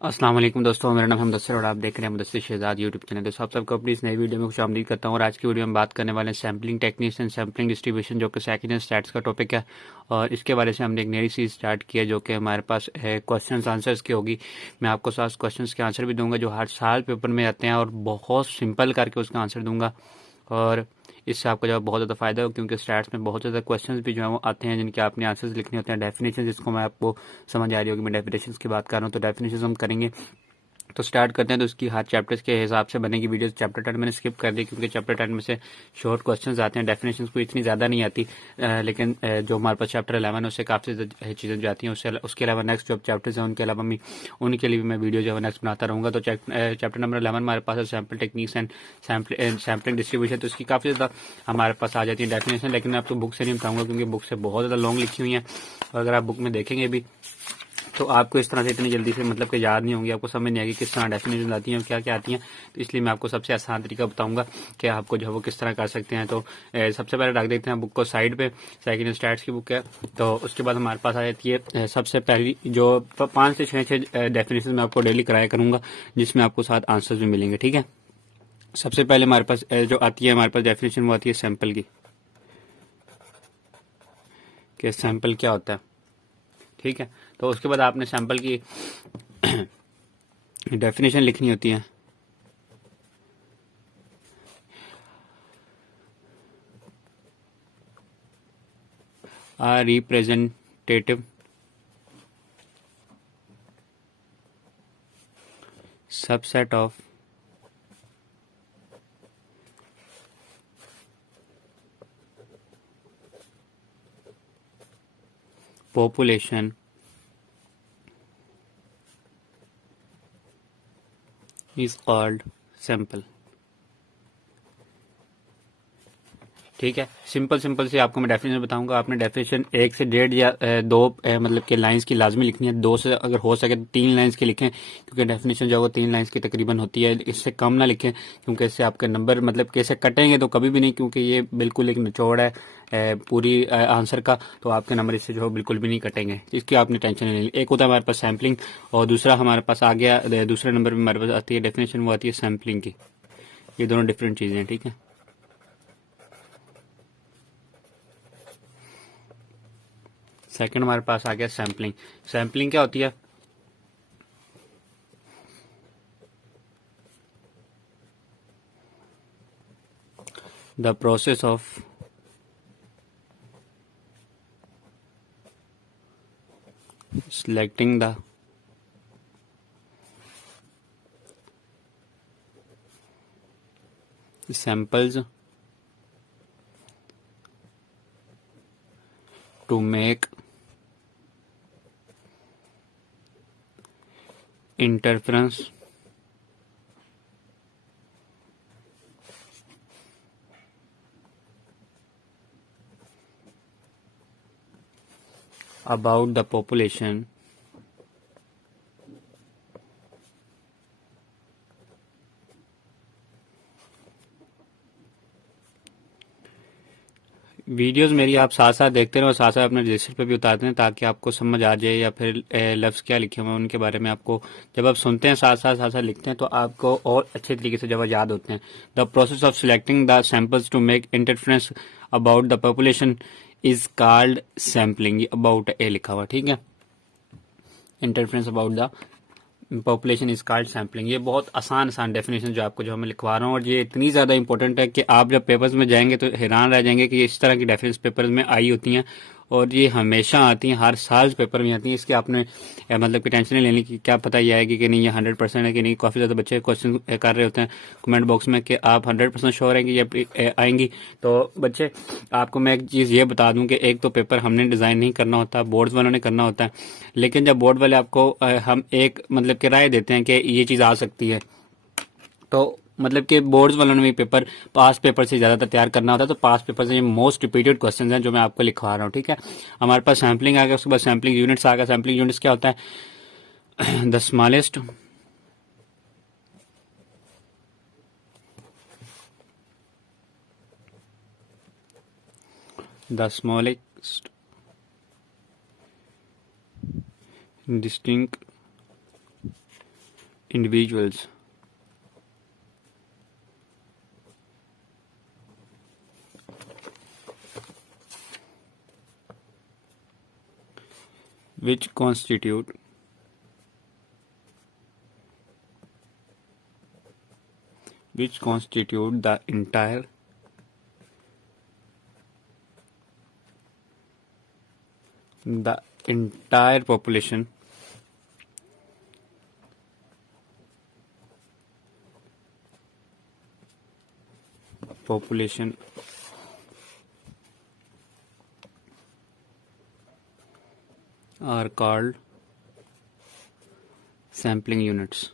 अस्सलाम वालेकुम दोस्तों, मेरा नाम है मुदस्सिर और आप देख रहे हैं मुदस्सिर शहजाद यूट्यूब चैनल। दोस्तों आप सबको अपनी इस नई वीडियो में खुशामदीद करता हूं और आज की वीडियो में बात करने वाले हैं sampling techniques and sampling distribution, जो कि सेकंड ईयर स्टैट्स का टॉपिक है। और इसके बारे से हमने एक नई सीरीज स्टार्ट की है जो कि हमारे पास क्वेश्चन आंसर्स की होगी। मैं आपको 7 क्वेश्चन के आंसर भी दूंगा जो हर साल पेपर में आते हैं और बहुत सिंपल करके उसका आंसर दूंगा। और इससे आपको जो है बहुत ज़्यादा फायदा हो, क्योंकि स्टैट्स में बहुत ज़्यादा क्वेश्चंस भी जो है वो आते हैं जिनके आपने आंसर्स लिखने होते हैं। डेफिनेशन, जिसको मैं आपको समझ आ रही होगी, मैं डेफिनेशन की बात कर रहा हूँ, तो डेफिनेशन हम करेंगे। तो स्टार्ट करते हैं। तो उसकी हर चैप्टर्स के हिसाब से बनेगी वीडियो। चैप्टर 10 मैंने स्किप कर दी क्योंकि चैप्टर 10 में से शॉर्ट क्वेश्चंस आते हैं, डेफिनेशंस को इतनी ज़्यादा नहीं आती। लेकिन जो हमारे पास चैप्टर 11 है उससे काफ़ी चीज़ें जाती हैं। उसके अलावा नेक्स्ट जो चैप्टर्स हैं उनके अलावा मैं उनके लिए भी मैं वीडियो जो है नेक्स्ट बनाता रहूँगा। तो चैप्टर नंबर 11 हमारे पास है sample techniques and sampling distribution. तो उसकी काफ़ी ज़्यादा हमारे पास आ जाती है डेफिनेशन, लेकिन मैं आपको बुक से नहीं बताऊँगा क्योंकि बुक से बहुत ज़्यादा लॉन्ग लिखी हुई हैं। और अगर आप बुक में देखेंगे भी तो आपको इस तरह से इतनी जल्दी से मतलब कि याद नहीं होंगी, आपको समझ नहीं आएगी किस तरह डेफिनेशन आती हैं और क्या क्या आती हैं। तो इसलिए मैं आपको सबसे आसान तरीका बताऊंगा कि आपको जो है वो किस तरह कर सकते हैं। तो सबसे पहले रख देते हैं बुक को साइड पे। सेकंड स्टैट्स की बुक है। तो उसके बाद हमारे पास आ जाती है सबसे पहली जो 5 से 6 डेफिनेशन मैं आपको डेली कराया करूँगा, जिसमें आपको 7 आंसर्स भी मिलेंगे। ठीक है। सबसे पहले हमारे पास जो आती है हमारे पास डेफिनेशन वो आती है सैंपल की, कि सैंपल क्या होता है। ठीक है। तो उसके बाद आपने सैंपल की डेफिनेशन लिखनी होती है। A representative subset of population is called sample। ठीक है। सिंपल सिंपल से आपको मैं डेफिनेशन बताऊंगा। आपने डेफिनेशन 1 से 1.5 या 2 मतलब के लाइंस की लाजमी लिखनी है। 2 से अगर हो सके तो 3 लाइंस की लिखें, क्योंकि डेफिनेशन जो है वो 3 लाइंस की तकरीबन होती है। इससे कम ना लिखें क्योंकि इससे आपके नंबर मतलब कैसे कटेंगे तो कभी भी नहीं, क्योंकि ये बिल्कुल एक निचोड़ है पूरी आंसर का। तो आपके नंबर इससे जो है बिल्कुल भी नहीं कटेंगे, इसकी आपने टेंशन नहीं ली। एक होता है हमारे पास सैम्पलिंग और दूसरा हमारे पास आ गया दूसरे नंबर पर हमारे पास आती है डेफिनेशन, वो आती है सैम्पलिंग की। ये दोनों डिफरेंट चीज़ें हैं। ठीक है। सेकंड हमारे पास आ गया सैम्पलिंग। सैम्पलिंग क्या होती है? The process of selecting the samples to make inference about the population videos मेरी आप साथ साथ देखते रहो और साथ साथ अपने रजिस्टर पे भी उतारते हैं, ताकि आपको समझ आ जाए या फिर लफ्ज़ क्या लिखे हुए हैं उनके बारे में आपको जब आप सुनते हैं साथ साथ लिखते हैं तो आपको और अच्छे तरीके से जब याद होते हैं। The process of selecting the samples to make interference about the population is called sampling. About ए लिखा हुआ। ठीक है। Interference about the population is called sampling. ये बहुत आसान आसान डेफिनेशन जो आपको जो मैं लिखवा रहा हूँ, और ये इतनी ज़्यादा इंपॉर्टेंट है कि आप जब पेपर्स में जाएंगे तो हैरान रह जाएंगे कि इस तरह की डेफिनेशन पेपर्स में आई होती हैं और ये हमेशा आती हैं, हर साल पेपर में आती हैं। इसकी आपने मतलब कि टेंशन नहीं लेनी कि क्या पता ये आएगी कि नहीं, ये 100% है कि नहीं। काफ़ी ज़्यादा बच्चे क्वेश्चन कर रहे होते हैं कमेंट बॉक्स में कि आप 100% श्योर हैं कि ये आएंगी। तो बच्चे आपको मैं एक चीज़ ये बता दूं कि एक तो पेपर हमने डिज़ाइन नहीं करना होता, बोर्ड्स वालों ने करना होता है। लेकिन जब बोर्ड वाले आपको हम एक मतलब कि राय देते हैं कि ये चीज़ आ सकती है, तो मतलब कि बोर्ड्स वालों ने भी पेपर पास पेपर से ज़्यादातर तैयार करना होता है। तो पास पेपर से ये मोस्ट रिपीटेड क्वेश्चंस हैं जो मैं आपको लिखवा रहा हूँ। ठीक है। हमारे पास सैम्पलिंग आ गया, उसके बाद सैम्पलिंग यूनिट्स आ गया। सैम्पलिंग यूनिट्स क्या होता है? The smallest the smallest distinct individuals which constitute the entire population are called sampling units.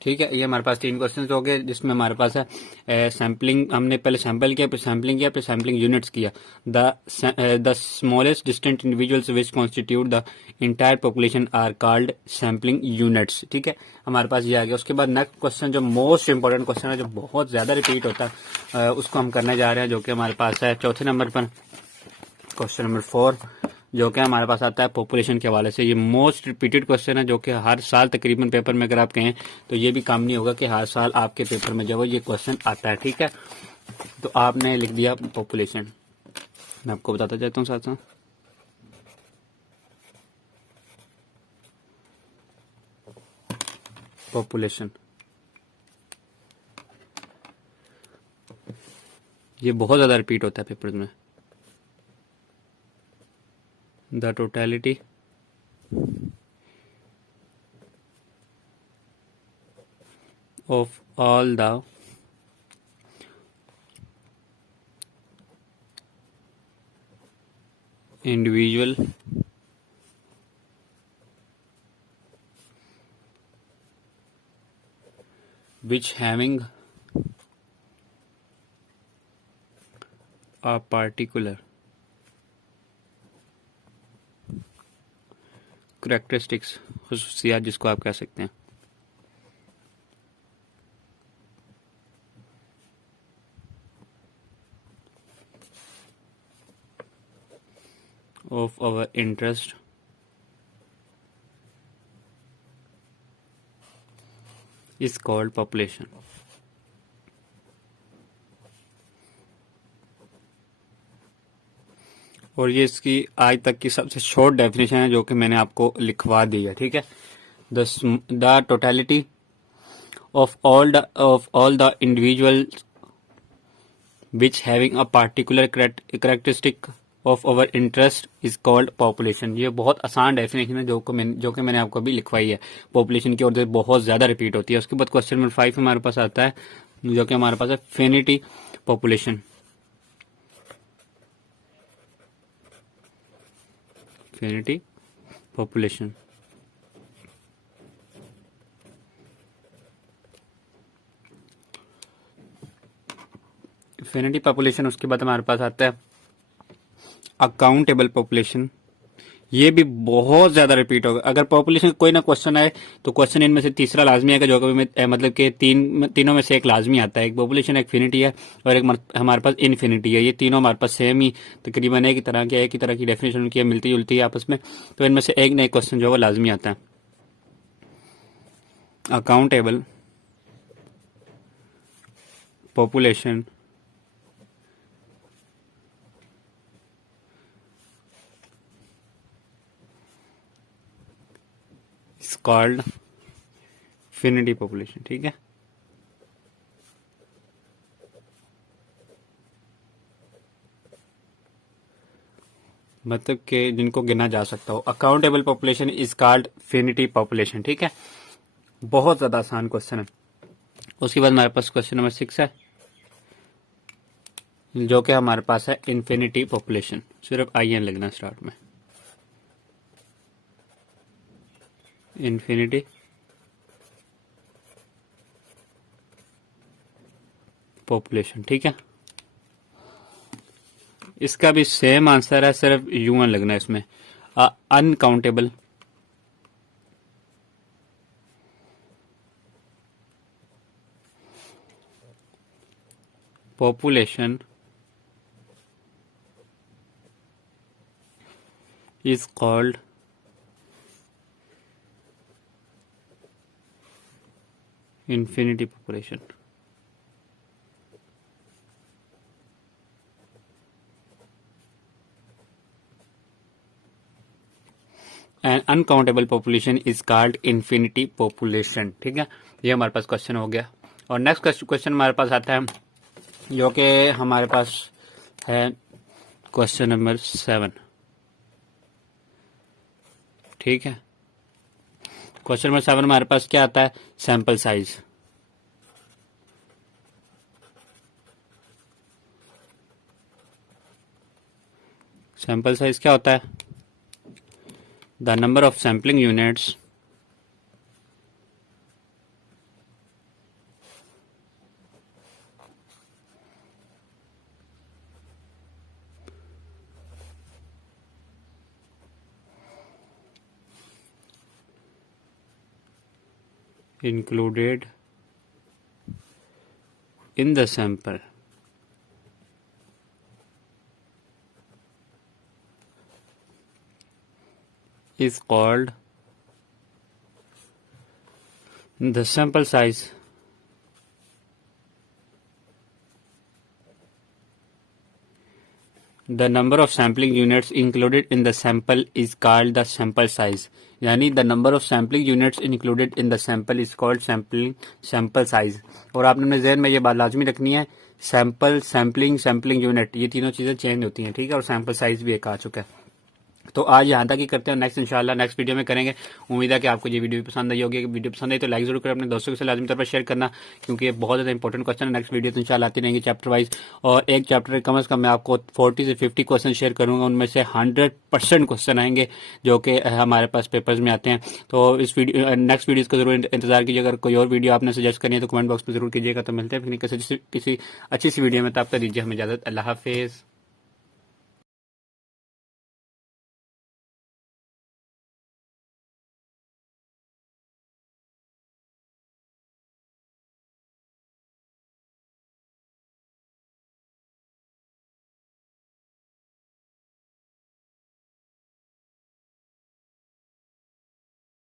ठीक है, ये हमारे पास 3 क्वेश्चन हो गए, जिसमें हमारे पास है सैम्पलिंग, हमने पहले सैंपल किया, फिर सैम्पलिंग किया, फिर सैम्पलिंग यूनिट्स किया। The smallest distant individuals which constitute the entire population are called sampling units. ठीक है, हमारे पास ये आ गया। उसके बाद नेक्स्ट क्वेश्चन जो मोस्ट इंपॉर्टेंट क्वेश्चन है, जो बहुत ज्यादा रिपीट होता है, उसको हम करने जा रहे हैं, जो कि हमारे पास है चौथे नंबर पर, क्वेश्चन नंबर 4, जो कि हमारे पास आता है पॉपुलेशन के हवाले से। ये मोस्ट रिपीटेड क्वेश्चन है, जो कि हर साल तकरीबन पेपर में अगर आप कहें तो ये भी काम नहीं होगा कि हर साल आपके पेपर में जो है ये क्वेश्चन आता है। ठीक है, तो आपने लिख दिया पॉपुलेशन। मैं आपको बताता जाता हूँ साथ साथ। पॉपुलेशन ये बहुत ज्यादा रिपीट होता है पेपर में। The totality of all the individual which having a particular characteristics, खुसूसियात जिसको आप कह सकते हैं, of our interest is called population. और ये इसकी आज तक की सबसे शॉर्ट डेफिनेशन है, जो कि मैंने आपको लिखवा दी है। ठीक है, the totality of all the individuals which having a particular characteristic of our interest is called population। ये बहुत आसान डेफिनेशन है, जो कि मैंने आपको अभी लिखवाई है। पॉपुलेशन की और बहुत ज्यादा रिपीट होती है। उसके बाद क्वेश्चन नंबर 5 हमारे पास आता है, जो कि हमारे पास है finite population. Finite population finite population. उसके बाद हमारे पास आता है अकाउंटेबल पॉपुलेशन। ये भी बहुत ज्यादा रिपीट होगा। अगर पॉपुलेशन कोई ना क्वेश्चन आए तो क्वेश्चन इनमें से तीसरा लाजमी है, जो कि मतलब कि तीनों में से एक लाजमी आता है। एक पॉपुलेशन, एक फिनिटी है, और एक हमारे पास इनफिनिटी है। ये तीनों हमारे पास सेम ही तकरीबन एक ही तरह की डेफिनेशन उनकी मिलती जुलती है आपस में। तो इनमें से एक नए क्वेश्चन जो है लाजमी आता है। Accountable population called finite population. ठीक है, मतलब कि जिनको गिना जा सकता हो। Accountable population is called finite population. ठीक है, बहुत ज्यादा आसान क्वेश्चन है। उसके बाद हमारे पास क्वेश्चन नंबर 6 है, जो कि हमारे पास है इन्फिनिटी पॉपुलेशन। सिर्फ आई एन लिखना स्टार्ट में, इन्फिनिटी पॉपुलेशन। ठीक है, इसका भी सेम आंसर है, सिर्फ यूएन लगना है इसमें। Uncountable population is called infinity population. And uncountable population is called infinity population. ठीक है, ये हमारे पास क्वेश्चन हो गया। और नेक्स्ट क्वेश्चन हमारे पास आता है जो कि हमारे पास है क्वेश्चन नंबर 7। ठीक है, क्वेश्चन नंबर 7 हमारे पास क्या आता है, सैंपल साइज। सैंपल साइज क्या होता है, the number of sampling units included in the sample is called the sample size. The number of sampling units included in the sample is called the sample size. यानी the number of sampling units included in the sample is called sample size. और आपने अपने ज़हन में ये बात लाजमी रखनी है, सैंपल, सैम्पलिंग, सैम्पलिंग यूनिट, ये तीनों चीज़ें चेंज होती हैं। ठीक है, और सैंपल साइज भी एक आ चुका है। तो आज यहाँ तक ही करते हैं, नेक्स्ट इंशाल्लाह नेक्स्ट वीडियो में करेंगे। उम्मीद है कि आपको ये वीडियो पसंद आई होगी। वीडियो पसंद आई तो लाइक जरूर करें, अपने दोस्तों के साथ लाजमी तौर पर शेयर करना, क्योंकि ये बहुत ज़्यादा इंपॉर्टेंट क्वेश्चन है। नेक्स्ट वीडियो तो इंशाल्लाह आती रहेंगी चैप्टर वाइज, और एक चैप्टर कम से कम मैं आपको 40 से 50 क्वेश्चन शेयर करूंगा। उनमें से 100% क्वेश्चन आएंगे जो कि हमारे पास पेपर्स में आते हैं। तो इस वीडियो नेक्स्ट वीडियोज़ का जरूर इंतजार कीजिए। अगर कोई और वीडियो आपने सजेस्ट करनी है तो कमेंट बॉक्स में जरूर कीजिएगा। तो मिलते हैं फिर किसी अच्छी सी वीडियो में, तब तक दीजिए हमें इजाज़त। अल्लाह हाफिज़।